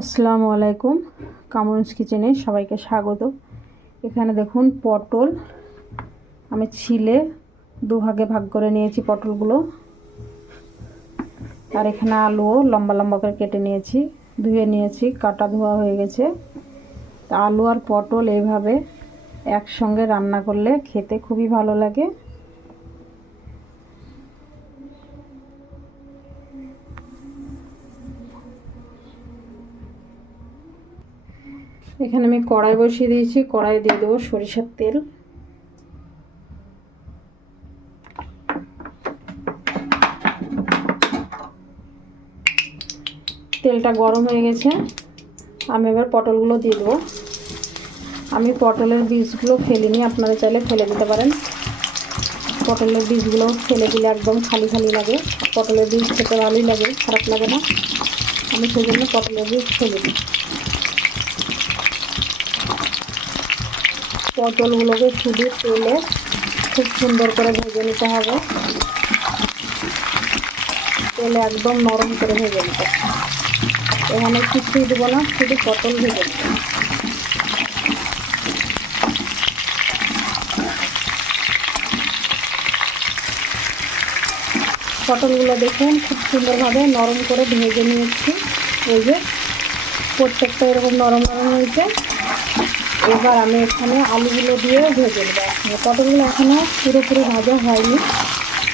আসসালামু আলাইকুম, কামরুন্স কিচেনে সবাইকে স্বাগত। এখানে দেখুন পটল। আমি ছিলে দুভাগে ভাগ করে নিয়েছি পটলগুলো। আর এখানে আলুও লম্বা লম্বা করে কেটে নিয়েছি, ধুয়ে নিয়েছি, কাটা ধোয়া হয়ে গেছে। তা আলু আর পটল এইভাবে একসঙ্গে রান্না করলে খেতে খুবই ভালো লাগে। এখানে আমি কড়াই বসিয়ে দিয়েছি কড়াই দিয়ে দেবো সরিষার তেল। তেলটা গরম হয়ে গেছে, আমি এবার পটলগুলো দিয়ে দেবো। আমি পটলের বীজগুলো ফেলিনি, আপনারা চাইলে ফেলে দিতে পারেন। পটলের বীজগুলো ফেলে দিলে একদম খালি খালি লাগে, পটলের বীজ খেতে ভালোই লাগে, খারাপ লাগে না। আমি সেই জন্য পটলের বীজ ফেলে দিই পটলগুলোকে শুধু তেলে খুব সুন্দর করে ভেজে নিতে হবে। তেলে একদম নরম করে ভেজে নিতে এখানে কিছুই দেবো না, শুধু পটল ভেজে নিতে পটলগুলো দেখুন খুব সুন্দরভাবে নরম করে ভেজে নিয়েছি। এই যে প্রত্যেকটা এরকম নরম নরম হয়েছে। এবার আমি এখানে আলুগুলো দিয়ে ভেজে নেব পটলগুলো এখনও পুরোপুরি ভাজা হয়নি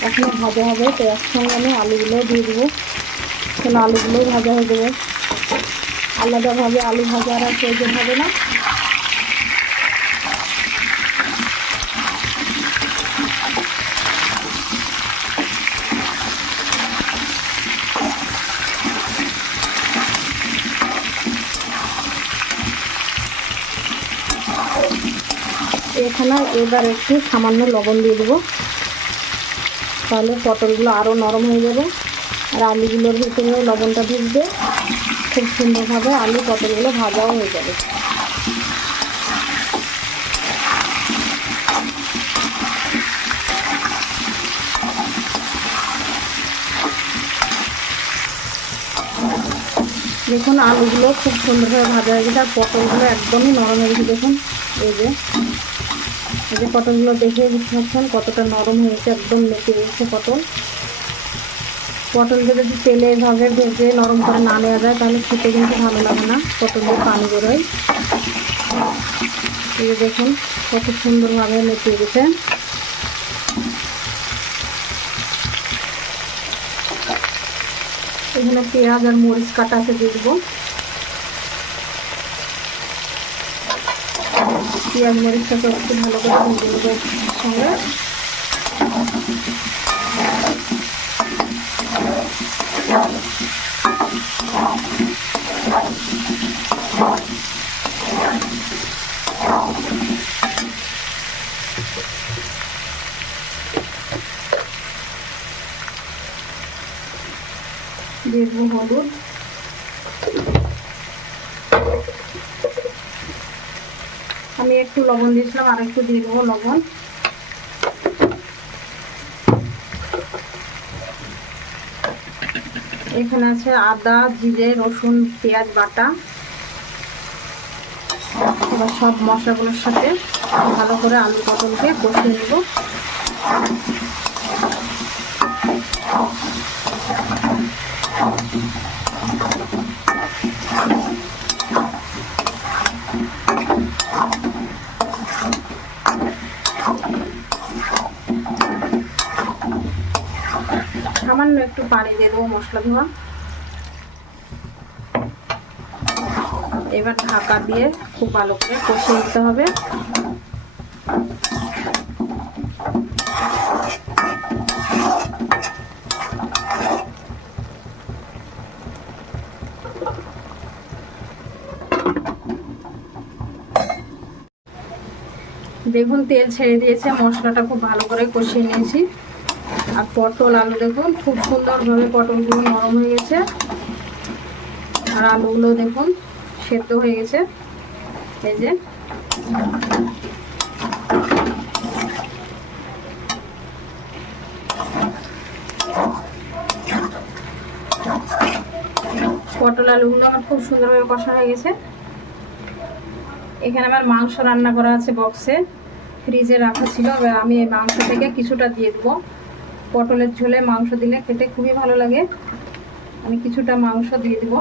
এখনও ভাজা হবে, তো একসঙ্গে আমি আলুগুলো দিয়ে দেবো। এখানে আলুগুলোই ভাজা হয়ে যাবে। আলাদাভাবে আলু ভাজা আর প্রয়োজন হবে না। এখানে এবার একটু সামান্য লবণ দিয়ে দেবো। তাহলে পটলগুলো আরও নরম হয়ে যাবে। আর আলুগুলোর ভিতরেও লবণটা ঢুকবে খুব সুন্দরভাবে আলু পটলগুলো ভাজাও হয়ে যাবে। দেখুন, আলুগুলো খুব সুন্দরভাবে ভাজা হয়ে গেছে আর পটলগুলো একদমই নরম হয়ে গেছে। দেখুন, এই যে যে পটলগুলো দেখে পারছেন কতটা নরম হয়েছে, একদম মেটে গেছে পটল পটলকে যদি তেলে এভাবে ভেজে নরম করে না নেওয়া যায়, তাহলে খেতে কিন্তু ভালো লাগে না পটলের পানি বেরোয়। এই দেখুন, কত সুন্দরভাবে মেটে গেছে। এখানে পেঁয়াজ আর মরিচ কাটাতে দেবো। পেঁয়াজ মরিচটাকে একটু ভালো করে ভেজে সঙ্গে। হলুদ আমি একটু লবণ দিয়েছিলাম, আর একটু দিয়ে দেবো লবণ। এখানে আছে আদা, জিরে, রসুন, পেঁয়াজ, বাটা। এবার সব মশলাগুলোর সাথে ভালো করে আলু পটলকে কষিয়ে নেব। সামান্য একটু পানি দিয়ে দেবো মশলা ধোয়া। এবার ঢাকা দিয়ে খুব ভালো করে কষিয়ে নিতে হবে। দেখুন, তেল ছেড়ে দিয়েছে, মশলাটা খুব ভালো করে কষিয়ে নিয়েছি। আর পটল আলু দেখুন, খুব সুন্দরভাবে পটলগুলো নরম হয়ে গেছে। আর আলুগুলো দেখুন, সেদ্ধ হয়ে গেছে। এই যে। পটল আলুগুলো আমার খুব সুন্দরভাবে কষা হয়ে গেছে। এখানে আমার মাংস রান্না করা আছে বক্সে। ফ্রিজে রাখা ছিল, এবার আমি এই মাংস থেকে কিছুটা দিয়ে দেবো। পটলের ঝোলে মাংস দিলে খেতে খুবই ভালো লাগে। আমি কিছুটা মাংস দিয়ে দেবো।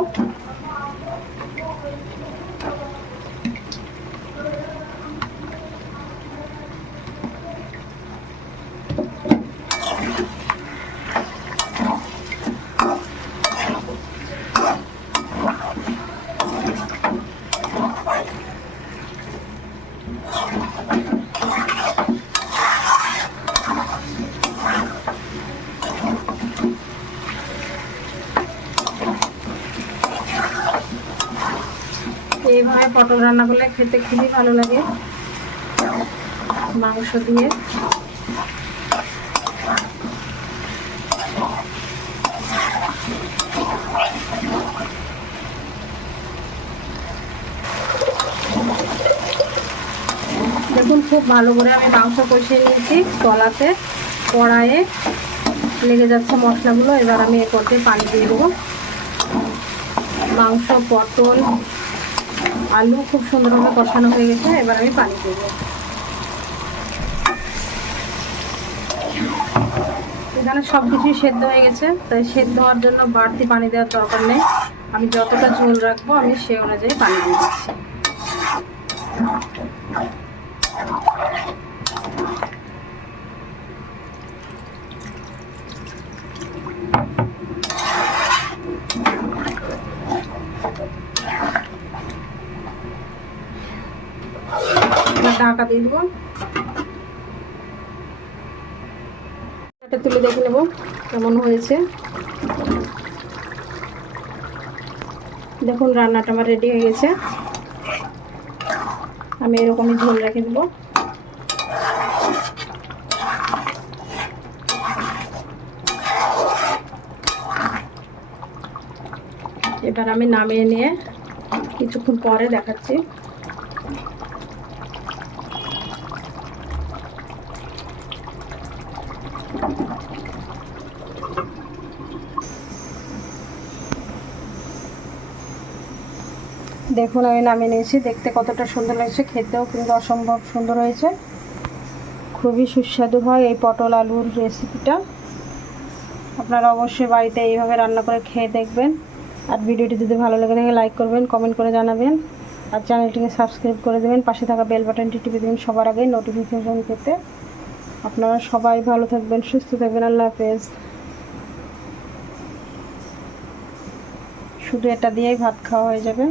এইভাবে পটল রান্না করলে খেতে খুবই ভালো লাগে। মাংস দিয়ে। দেখুন, খুব ভালো করে আমি মাংস কষিয়ে নিয়েছি কলাতে কড়াইয়ে লেগে যাচ্ছে মশলাগুলো। এবার আমি এ করতে পানি দিয়ে দেবো। মাংস, পটল, আলু খুব সুন্দরভাবে কষানো হয়ে গেছে, এবার আমি পানি দিয়ে দেবো। এখানে সব কিছুই সেদ্ধ হয়ে গেছে, তাই সেদ্ধ হওয়ার জন্য বাড়তি পানি দেওয়ার দরকার নেই। আমি যতটা ঝোল রাখব, আমি সে অনুযায়ী পানি দিয়ে দিচ্ছি। ঢাকা দিয়ে দেবো। এটা তুলে দেখে নেব কেমন হয়েছে। দেখুন, রান্নাটা আমার রেডি হয়ে গেছে। আমি এরকমই ঝোল রেখে দেবো। এবার আমি নামিয়ে নিয়ে কিছুক্ষণ পরে দেখাচ্ছি। দেখুন, আমি নামিয়ে নিয়েছি। দেখতে কতটা সুন্দর লাগছে খেতেও কিন্তু অসম্ভব সুন্দর হয়েছে। খুবই সুস্বাদু হয় এই পটল আলুর রেসিপিটা আপনারা অবশ্যই বাড়িতে এইভাবে রান্না করে খেয়ে দেখবেন। আর ভিডিওটি যদি ভালো লেগে থাকে লাইক করবেন কমেন্ট করে জানাবেন। আর চ্যানেলটিকে সাবস্ক্রাইব করে দেবেন। পাশে থাকা বেল বাটনটি টিপে দেবেন সবার আগে নোটিফিকেশন পেতে। আপনারা সবাই ভালো থাকবেন, সুস্থ থাকবেন। আল্লাহ হাফেজ। শুধু এটা দিয়েই ভাত খাওয়া হয়ে যাবে।